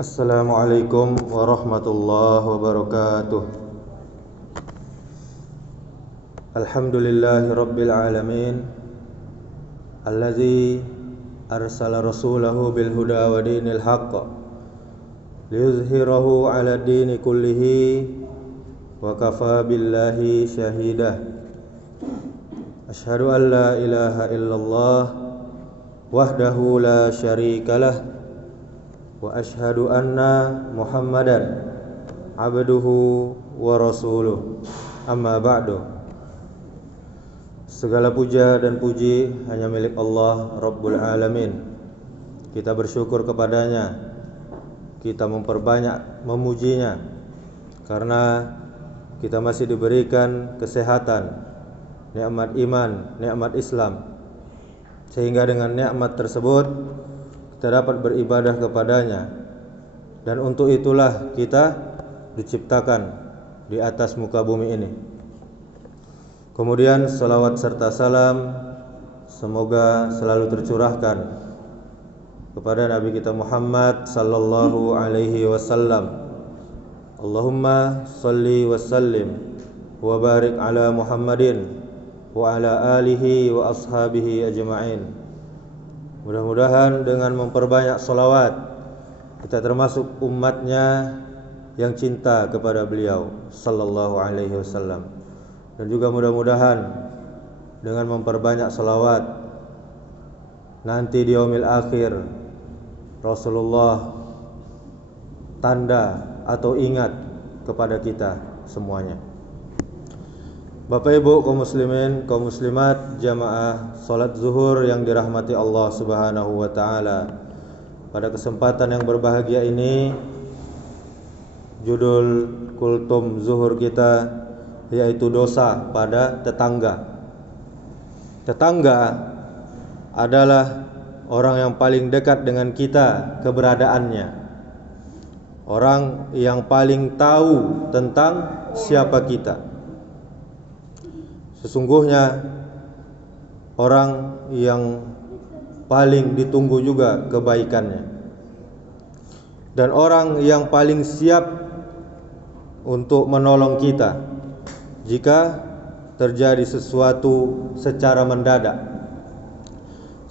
Assalamualaikum warahmatullahi wabarakatuh. Alhamdulillahi rabbil alamin, Allazi arsala rasulahu bil huda wa dinil haqq liyuzhirahu ala dini kullihi wa kafa billahi syahidah. Asyhadu an la ilaha illallah wahdahu la syarikalah wa asyhadu anna Muhammadan abduhu wa rasuluh. Amma ba'du. Segala puja dan puji hanya milik Allah Rabbul Alamin. Kita bersyukur kepadanya, kita memperbanyak memujinya, karena kita masih diberikan kesehatan, nikmat iman, nikmat Islam, sehingga dengan nikmat tersebut kita dapat beribadah kepadanya. Dan untuk itulah kita diciptakan di atas muka bumi ini. Kemudian salawat serta salam semoga selalu tercurahkan kepada Nabi kita Muhammad sallallahu alaihi wasallam. Allahumma salli wa sallim wa barik ala Muhammadin wa ala alihi wa ashabihi ajma'in. Mudah-mudahan dengan memperbanyak salawat kita termasuk umatnya yang cinta kepada beliau sallallahu alaihi wasallam. Dan juga mudah-mudahan dengan memperbanyak salawat nanti di yaumil akhir Rasulullah tanda atau ingat kepada kita semuanya. Bapak Ibu kaum muslimin, kaum muslimat, jamaah salat zuhur yang dirahmati Allah Subhanahu wa taala. Pada kesempatan yang berbahagia ini, judul kultum zuhur kita yaitu dosa pada tetangga. Tetangga adalah orang yang paling dekat dengan kita keberadaannya. Orang yang paling tahu tentang siapa kita. Sesungguhnya orang yang paling ditunggu juga kebaikannya, dan orang yang paling siap untuk menolong kita jika terjadi sesuatu secara mendadak.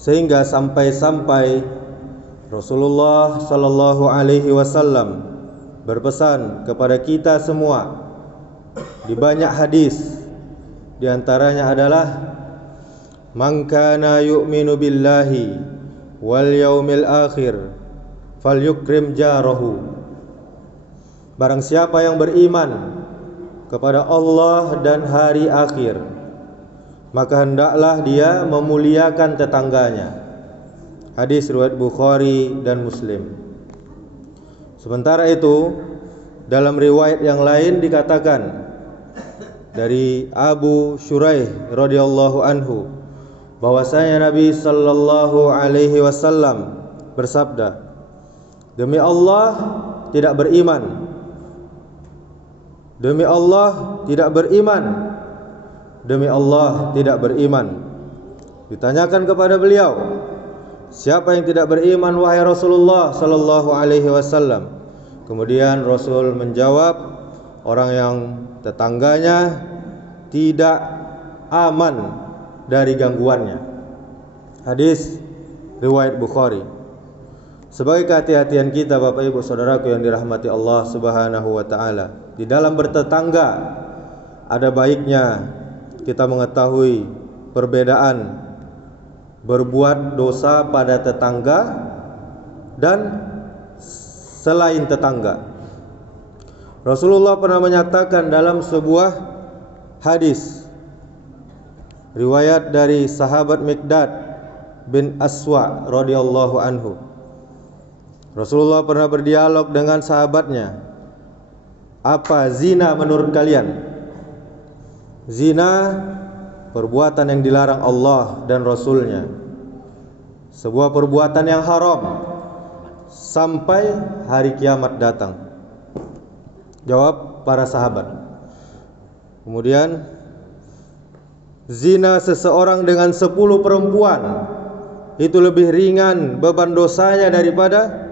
Sehingga sampai-sampai Rasulullah sallallahu alaihi wasallam berpesan kepada kita semua di banyak hadis. Di antaranya adalah man kana yu'minu billahi wal yaumil akhir falyukrim jarahu. Barang siapa yang beriman kepada Allah dan hari akhir, maka hendaklah dia memuliakan tetangganya. Hadis riwayat Bukhari dan Muslim. Sementara itu, dalam riwayat yang lain dikatakan dari Abu Shuraih radhiyallahu anhu bahwasanya Nabi sallallahu alaihi wasallam bersabda, demi Allah tidak beriman, demi Allah tidak beriman, demi Allah tidak beriman. Ditanyakan kepada beliau, siapa yang tidak beriman wahai Rasulullah sallallahu alaihi wasallam? Kemudian Rasul menjawab, orang yang tetangganya tidak aman dari gangguannya. Hadis riwayat Bukhari. Sebagai kehati-hatian kita Bapak Ibu Saudaraku yang dirahmati Allah Subhanahu wa taala, di dalam bertetangga ada baiknya kita mengetahui perbedaan berbuat dosa pada tetangga dan selain tetangga. Rasulullah pernah menyatakan dalam sebuah hadis riwayat dari sahabat Miqdad bin Aswa radhiyallahu anhu. Rasulullah pernah berdialog dengan sahabatnya, apa zina menurut kalian? Zina perbuatan yang dilarang Allah dan Rasulnya, sebuah perbuatan yang haram sampai hari kiamat datang. Jawab para sahabat. Kemudian, zina seseorang dengan 10 perempuan itu lebih ringan beban dosanya daripada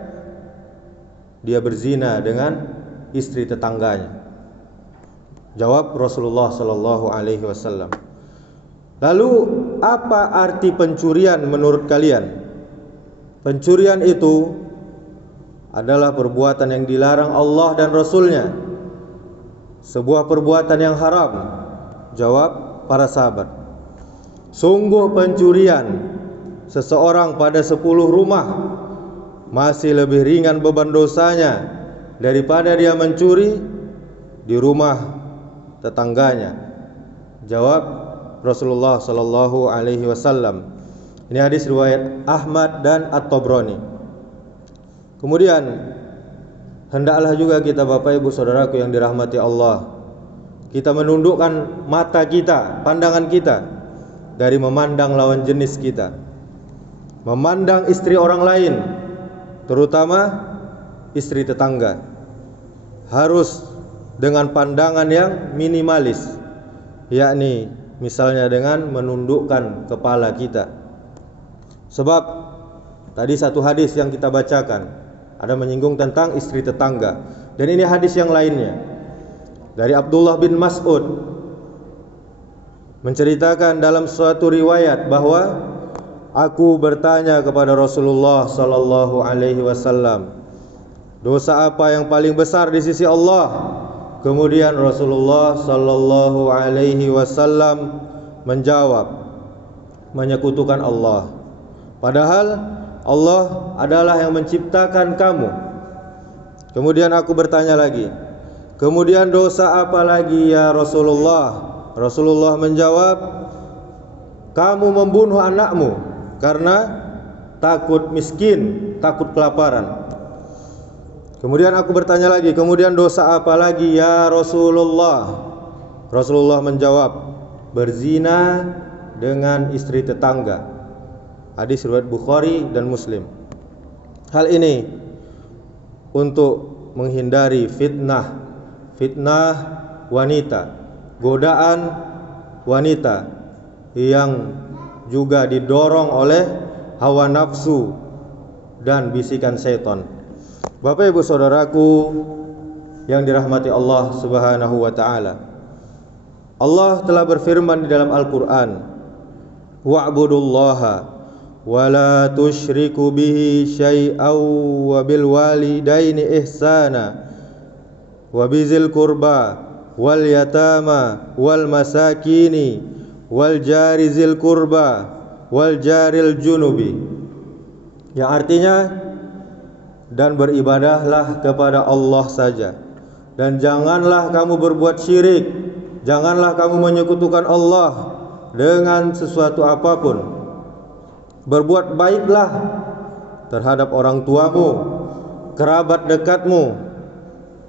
dia berzina dengan istri tetangganya? Jawab Rasulullah sallallahu alaihi wasallam. Lalu apa arti pencurian menurut kalian? Pencurian itu adalah perbuatan yang dilarang Allah dan Rasulnya, sebuah perbuatan yang haram. Jawab para sahabat, sungguh pencurian seseorang pada 10 rumah masih lebih ringan beban dosanya daripada dia mencuri di rumah tetangganya. Jawab Rasulullah sallallahu alaihi wasallam. Ini hadis riwayat Ahmad dan At-Tabrani. Kemudian hendaklah juga kita, Bapak Ibu Saudaraku yang dirahmati Allah, kita menundukkan mata kita, pandangan kita dari memandang lawan jenis kita, memandang istri orang lain, terutama istri tetangga, harus dengan pandangan yang minimalis, yakni misalnya dengan menundukkan kepala kita. Sebab tadi satu hadis yang kita bacakan ada menyinggung tentang istri tetangga, dan ini hadis yang lainnya dari Abdullah bin Mas'ud menceritakan dalam suatu riwayat bahwa aku bertanya kepada Rasulullah sallallahu alaihi wasallam, dosa apa yang paling besar di sisi Allah? Kemudian Rasulullah sallallahu alaihi wasallam menjawab, menyekutukan Allah. Padahal Allah adalah yang menciptakan kamu. Kemudian aku bertanya lagi, kemudian dosa apa lagi ya Rasulullah? Rasulullah menjawab, kamu membunuh anakmu karena takut miskin, takut kelaparan. Kemudian aku bertanya lagi, kemudian dosa apa lagi ya Rasulullah? Rasulullah menjawab, berzina dengan istri tetangga. Hadis riwayat Bukhari dan Muslim. Hal ini untuk menghindari fitnah wanita, godaan wanita yang juga didorong oleh hawa nafsu dan bisikan setan. Bapak Ibu Saudaraku yang dirahmati Allah Subhanahu wa taala, Allah telah berfirman di dalam Al-Qur'an, wa'budullaha wa la tusyriku bihi syai'aw wa bil walidaini ihsana wa bizil qurba wal yatama wal masakini wal jari zil qurba wal jaril junubi, yang artinya, dan beribadahlah kepada Allah saja, dan janganlah kamu berbuat syirik, janganlah kamu menyekutukan Allah dengan sesuatu apapun. Berbuat baiklah terhadap orang tuamu, kerabat dekatmu,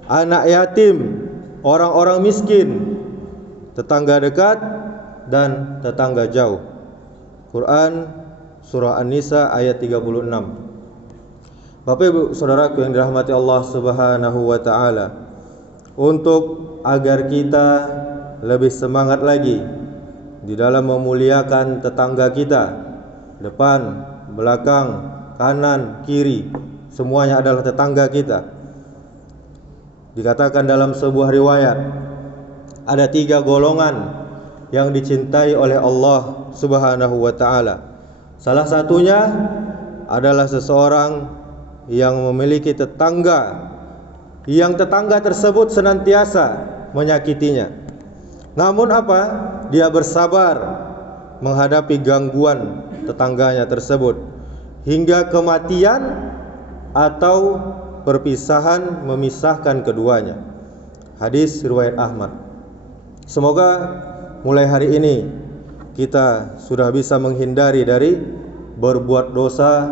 anak yatim, orang-orang miskin, tetangga dekat dan tetangga jauh. Quran surah An-Nisa ayat 36. Bapak Ibu Saudaraku yang dirahmati Allah Subhanahu wa taala, untuk agar kita lebih semangat lagi di dalam memuliakan tetangga kita, depan, belakang, kanan, kiri, semuanya adalah tetangga kita. Dikatakan dalam sebuah riwayat, ada 3 golongan yang dicintai oleh Allah Subhanahu wa taala. Salah satunya adalah seseorang yang memiliki tetangga, yang tetangga tersebut senantiasa menyakitinya. Namun apa? Dia bersabar menghadapi gangguan tetangganya tersebut hingga kematian atau perpisahan memisahkan keduanya. Hadis riwayat Ahmad. Semoga mulai hari ini kita sudah bisa menghindari dari berbuat dosa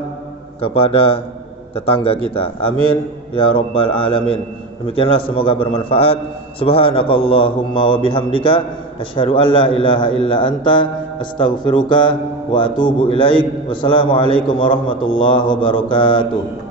kepada tetangga kita. Amin ya rabbal alamin. Demikianlah, semoga bermanfaat. Subhanakallahumma wa bihamdika asyhadu an la ilaha illa anta astaghfiruka wa atubu ilaik. Wassalamualaikum warahmatullahi wabarakatuh.